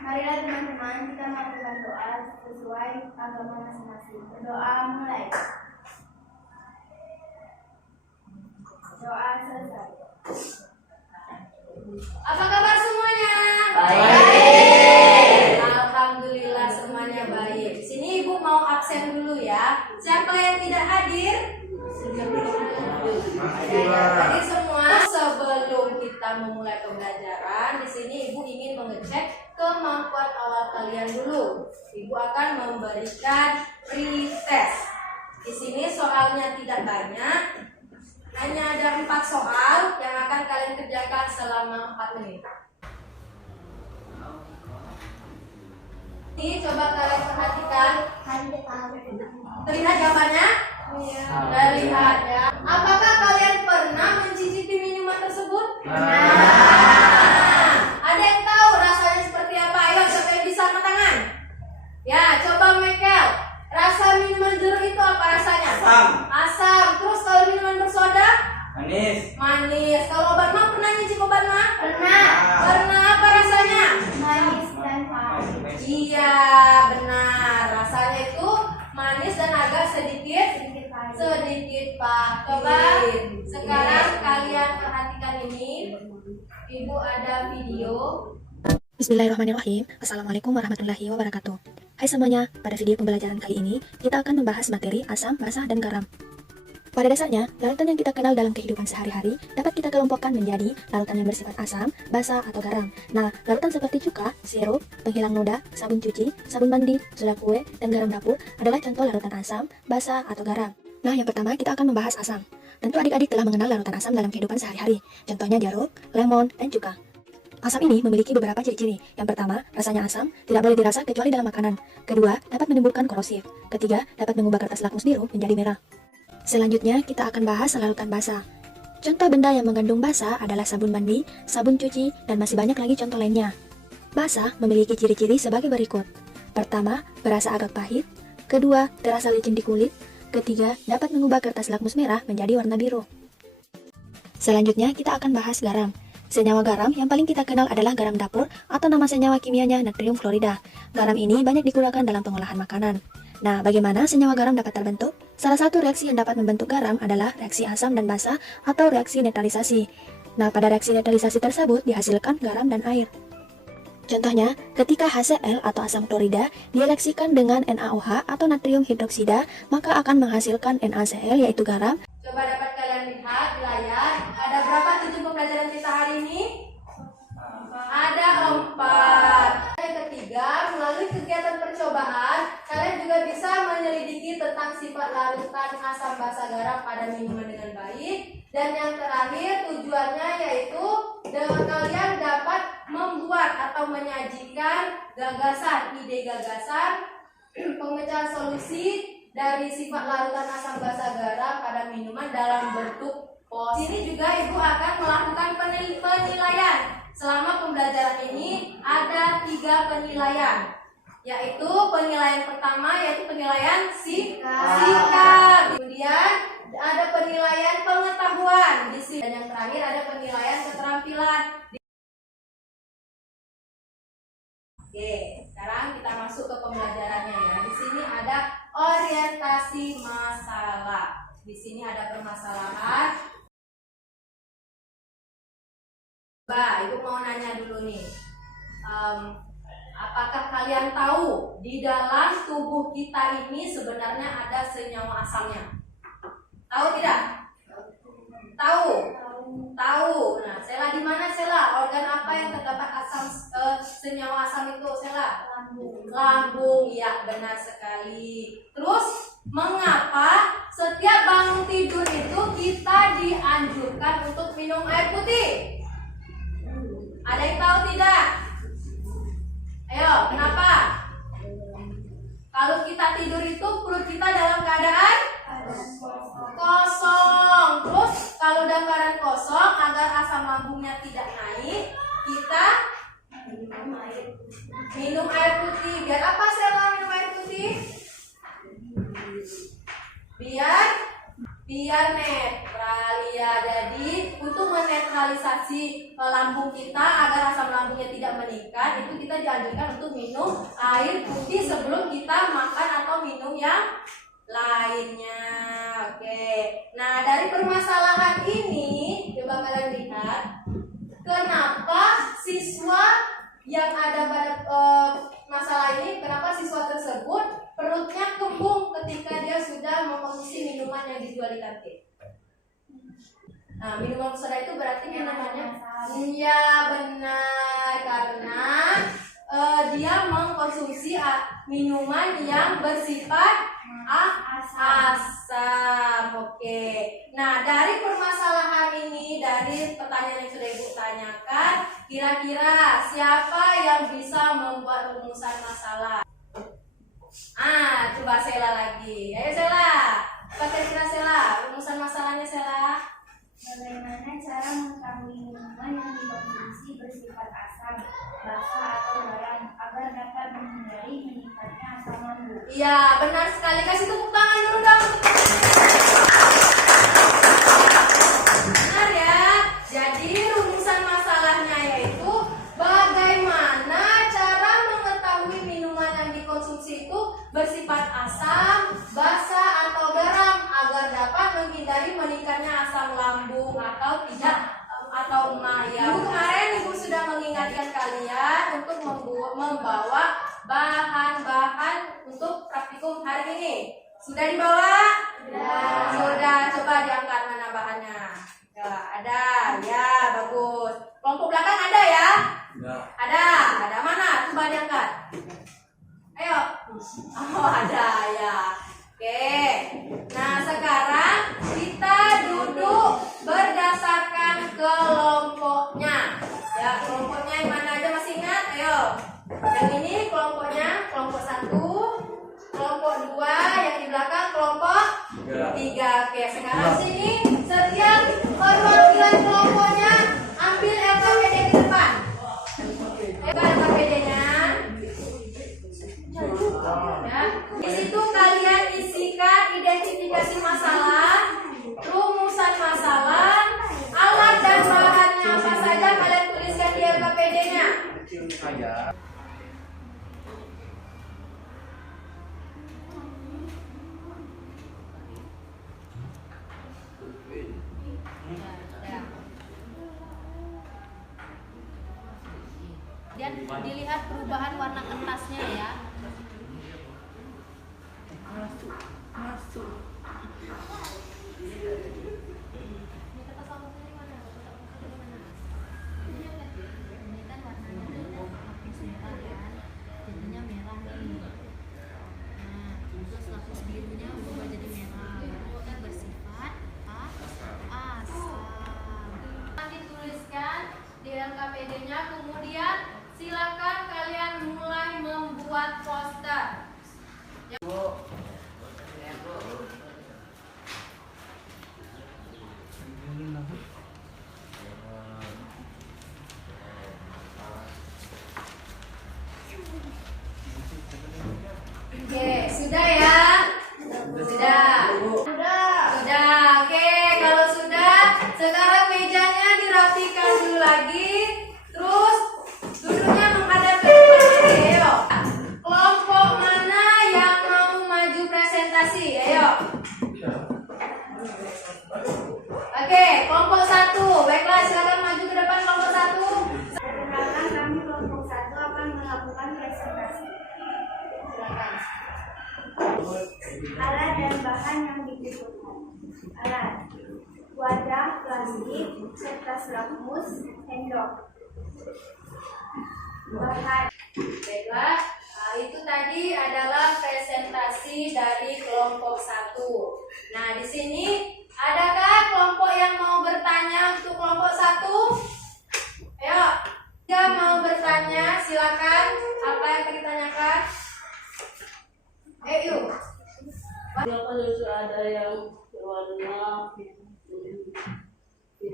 Marilah teman-teman kita melakukan doa sesuai agama masing-masing. Berdoa mulai. Doa selesai. Apa kabar semuanya? Baik. Alhamdulillah semuanya baik. Di sini Ibu mau absen dulu ya. Siapa yang tidak hadir? Jadi semua sebelum kita memulai pembelajaran, di sini Ibu ingin mengecek kemampuan awal kalian dulu. Ibu akan memberikan pretest. Di sini soalnya tidak banyak. Hanya ada 4 soal yang akan kalian kerjakan selama 4 menit. Ini coba kalian perhatikan. Terlihat jawabannya? Iya. Terlihat ya. Apakah kalian pernah mencicipi minuman tersebut? Ada yang tahu rasanya seperti apa? Ayo siapa yang bisa angkat tangan? Ya, coba Michael. Rasa minuman jeruk itu apa rasanya? Asam. Asam. Terus kalau minuman bersoda? Manis. Manis. Kalau obat mah pernah nyicip obat mah? Pernah. Pernah. Apa rasanya? Manis dan pahit. Iya, benar. Rasanya itu manis dan agak sedikit pahit. Coba sekarang kalian perhatikan ini. Ibu ada video. Bismillahirrahmanirrahim. Assalamualaikum warahmatullahi wabarakatuh. Hai semuanya, pada video pembelajaran kali ini kita akan membahas materi asam, basa, dan garam. Pada dasarnya, larutan yang kita kenal dalam kehidupan sehari-hari dapat kita kelompokkan menjadi larutan yang bersifat asam, basa, atau garam. Nah, larutan seperti cuka, sirup, penghilang noda, sabun cuci, sabun mandi, soda kue, dan garam dapur adalah contoh larutan asam, basa, atau garam. Nah, yang pertama kita akan membahas asam. Tentu adik-adik telah mengenal larutan asam dalam kehidupan sehari-hari. Contohnya jeruk, lemon, dan cuka. Asam ini memiliki beberapa ciri-ciri. Yang pertama, rasanya asam, tidak boleh dirasa kecuali dalam makanan. Kedua, dapat menimbulkan korosif. Ketiga, dapat mengubah kertas lakmus biru menjadi merah. Selanjutnya, kita akan bahas larutan basa. Contoh benda yang mengandung basa adalah sabun mandi, sabun cuci, dan masih banyak lagi contoh lainnya. Basa memiliki ciri-ciri sebagai berikut. Pertama, berasa agak pahit. Kedua, terasa licin di kulit. Ketiga, dapat mengubah kertas lakmus merah menjadi warna biru. Selanjutnya, kita akan bahas garam. Senyawa garam yang paling kita kenal adalah garam dapur atau nama senyawa kimianya natrium fluorida. Garam ini banyak digunakan dalam pengolahan makanan. Nah, bagaimana senyawa garam dapat terbentuk? Salah satu reaksi yang dapat membentuk garam adalah reaksi asam dan basa atau reaksi netralisasi. Nah, pada reaksi netralisasi tersebut dihasilkan garam dan air. Contohnya, ketika HCl atau asam klorida direaksikan dengan NaOH atau natrium hidroksida, maka akan menghasilkan NaCl yaitu garam. Coba dapat kalian lihat di layar. Ada berapa tujuh pembelajaran kita hari ini? Ada 4. Yang ketiga, melalui kegiatan percobaan, kalian juga bisa menyelidiki tentang sifat larutan asam basa garam pada minuman dengan baik. Dan yang terakhir, tujuannya yaitu kalian dapat membuat atau menyajikan gagasan, ide gagasan, pemecahan solusi dari sifat larutan asam basa garam pada minuman dalam bentuk pos. Sini juga Ibu akan melakukan penilaian. Selama pembelajaran ini ada 3 penilaian, yaitu penilaian pertama yaitu penilaian sikap. Kemudian ada penilaian pengetahuan di sini, dan yang terakhir ada penilaian keterampilan. Oke, sekarang kita masuk ke pembelajarannya ya. Di sini ada orientasi masalah. Di sini ada permasalahan. Ibu mau nanya dulu nih. Apakah kalian tahu di dalam tubuh kita ini sebenarnya ada senyawa asamnya? Tahu tidak? Tahu. Nah, Sela di mana Sela? Organ apa yang terdapat asam senyawa asam itu Sela? Lambung, ya benar sekali. Terus mengapa setiap bangun tidur itu kita dianjurkan untuk minum air putih? Ada yang tahu tidak? Ayo, kenapa? Kalau kita tidur itu perut kita dalam keadaan kosong. Terus kalau dalam keadaan kosong, agar asam lambungnya tidak naik, kita minum air putih. Biar apa Sela minum air putih? Biar netral ya. Jadi untuk menetralisasi lambung kita agar asam lambungnya tidak meningkat, itu kita dianjurkan untuk minum air putih sebelum kita makan atau minum yang lainnya. Oke. Nah, dari permasalahan ini coba kalian lihat kenapa siswa yang ada pada masalah ini, kenapa siswa tersebut perutnya kembung ketika dia sudah mengkonsumsi minuman yang dijual di kantin. Nah, minuman soda itu berarti minumannya, iya benar, karena dia mengkonsumsi minuman yang bersifat asam. Oke. Nah, dari permasalahan ini, dari pertanyaan yang sudah Ibu tanyakan, kira-kira siapa yang bisa membuat rumusan masalah? Coba Sela lagi. Ayo Sela. Apa kira-kira Sela? Rumusan masalahnya Sela? Bagaimana cara mengetahui minuman yang dikonsumsi bersifat asam, basa atau garam agar dapat menghindari meningkatnya asam lambung? Iya, benar sekali. Kasih tepuk tangan dulu dong. Benar ya. Jadi rumusan masalahnya yaitu bagaimana cara mengetahui minuman yang dikonsumsi itu bersifat asam, basa atau garam agar dapat menghindari meningkatnya asam lambung atau tidak atau maya. Kemarin Ibu sudah mengingatkan kalian untuk membawa bahan-bahan untuk praktikum hari ini. Sudah dibawa? Sudah. Coba diangkat mana bahannya. Ya, ada. Ya, bagus. Kelompok belakang ada ya? Ada. Ada mana? Coba diangkat. Ayo. Oh, ada ya. Oke. Nah, sekarang kita duduk berdasarkan kelompoknya. Ya, kelompoknya yang mana aja masih ingat? Ayo. Yang ini kelompoknya kelompok 1, kelompok 2, yang di belakang kelompok 3. Oke, sekarang sini setiap perwakilan kelompoknya ambil LKPD di depan. LKPD-nya. Ya. Di situ kalian isikan identifikasi masalah, rumusan masalah, alat dan bahannya apa saja kalian tuliskan di LKPD-nya. Dan dilihat perubahan warna kertasnya ya. Ini kan warnanya udah lapis merah kan, jadinya merah nih. Nah, terus lapis birunya berubah jadi merah, berarti bersifat asam. Dituliskan di LKPD-nya, kemudian silakan kalian mulai membuat poster. Oke, sudah ya? Sudah. Oke, kalau sudah, sekarang mejanya dirapikan dulu lagi. Terus duduknya menghadap ke depan lagi. Ayo. Kelompok mana yang mau maju presentasi? Ayo. Oke, kelompok 1. Baiklah, silakan maju ke depan kelompok 1. Perkenalkan, kami kelompok 1 akan melakukan presentasi. Silakan. Alat dan bahan yang dibutuhkan. Alat: wadah plastik, kertas lakmus, sendok. Bahan: Baiklah, itu tadi adalah presentasi dari kelompok 1. Nah, di sini adakah kelompok yang mau bertanya untuk kelompok 1? Ayo, jika mau bertanya, silakan. Apa yang akan ditanyakan? Yuk. Kenapa ada yang warna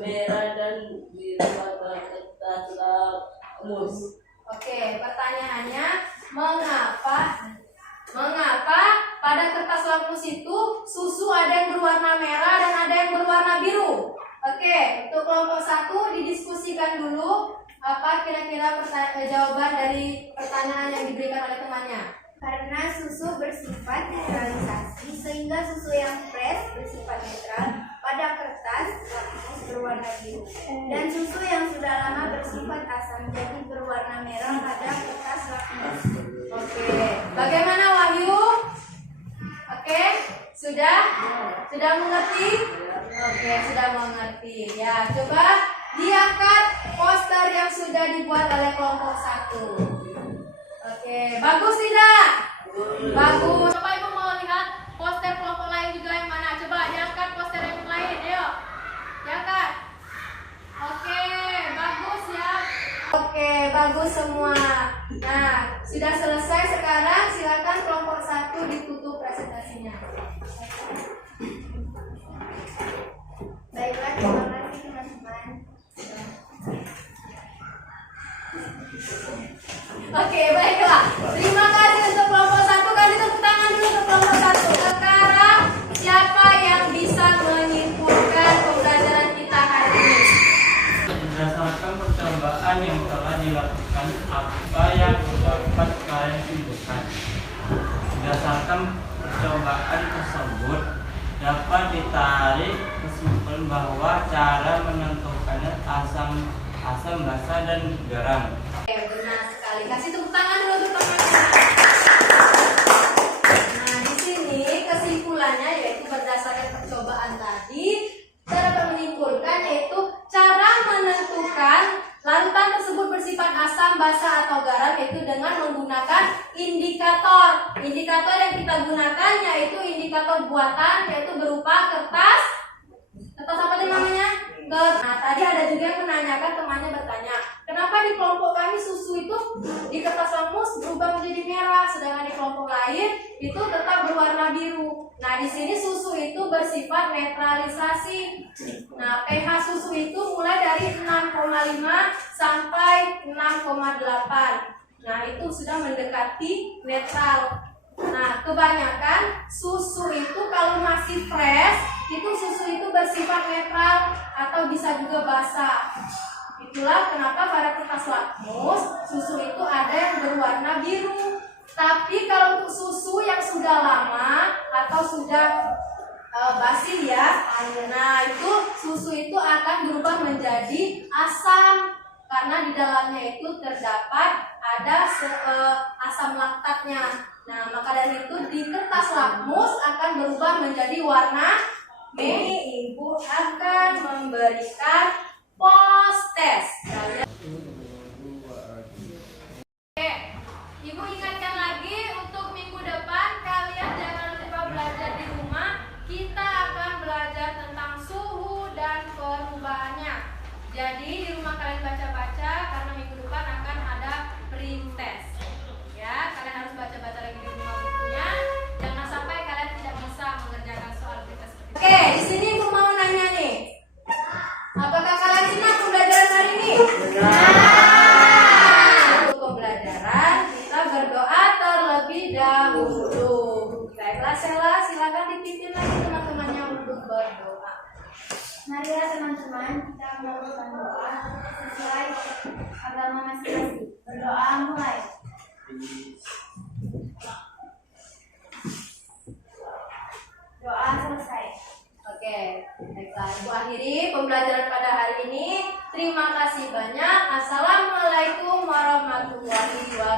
merah dan biru pada kertas lakmus? Oke, pertanyaannya, mengapa pada kertas lakmus itu susu ada yang berwarna merah dan ada yang berwarna biru? Oke, untuk kelompok 1 didiskusikan dulu. diberikan oleh temannya? Karena susu bersifat netralisasi, sehingga susu yang fresh bersifat netral pada kertas lakmus berwarna biru, dan susu yang sudah lama bersifat asam jadi berwarna merah pada kertas lakmus. Oke, bagaimana Wahyu? Oke, sudah mengerti? Oke, sudah mengerti. Ya, coba diangkat poster yang sudah dibuat oleh kelompok 1. Oke, bagus tidak? Bagus. Coba Ibu mau lihat poster kelompok lain juga yang mana? Coba diangkat poster yang lain, ayo. Diangkat. Oke, bagus ya. Oke, bagus semua. Nah, sudah selesai sekarang. Silakan kelompok 1 ditutup presentasinya. Baiklah, terima kasih teman-teman. Oke, baiklah. Terima kasih untuk kelompok 1. Kasih tepuk tangan dulu untuk kelompok 1. Sekarang siapa yang bisa menyimpulkan pembelajaran kita hari ini? Berdasarkan percobaan yang telah dilakukan, apa yang dapat kalian simpulkan? Berdasarkan percobaan tersebut, dapat ditarik kesimpulan bahwa cara menentukannya asam basa dan garam. Oke, benar sekali. Kasih tepuk tangan dulu untuk teman-teman. Nah, di sini kesimpulannya yaitu berdasarkan percobaan tadi, kita dapat menyimpulkan yaitu cara menentukan larutan tersebut bersifat asam, basa atau garam yaitu dengan menggunakan indikator. Indikator yang kita gunakan yaitu indikator buatan yaitu berupa kertas apa tadi namanya? Nah, tadi ada juga yang menanyakan, temannya bertanya, kenapa di kelompok kami susu itu di kertas lakmus berubah menjadi merah, sedangkan di kelompok lain itu tetap berwarna biru. Nah, di sini susu itu bersifat netralisasi. Nah, pH susu itu mulai dari 6,5 sampai 6,8. Nah, itu sudah mendekati netral. Nah, kebanyakan susu itu kalau masih fresh, itu susu itu bersifat netral atau bisa juga basah. Itulah kenapa pada kertas lakmus susu itu ada yang berwarna biru. Tapi kalau untuk susu yang sudah lama atau sudah basi ya, nah itu susu itu akan berubah menjadi asam karena di dalamnya itu terdapat ada asam laktatnya. Nah, maka dari itu di kertas lakmus akan berubah menjadi warna merah. Ibu akan memberikan post test. Oke, Ibu ingatkan lagi untuk minggu depan kalian jangan lupa belajar di rumah. Kita akan belajar tentang suhu dan perubahannya. Jadi di rumah kalian baca-baca karena minggu depan akan ada print test. Ya, kalian harus baca-baca lagi di rumah bukunya. Jangan sampai kalian tidak bisa mengerjakan soal print test. Oke, di sini Ibu mau nanya nih. Apakah kalian senang pembelajaran hari ini? Untuk pembelajaran kita berdoa terlebih dahulu. Baiklah, Sela, silakan dipimpin lagi teman-temannya untuk berdoa. Marilah teman-teman kita melakukan doa sesuai agama masing-masing. Berdoa mulai. Doa selesai. Oke, baiklah. Ibu akhiri pembelajaran pada hari ini. Terima kasih banyak. Assalamualaikum warahmatullahi wabarakatuh.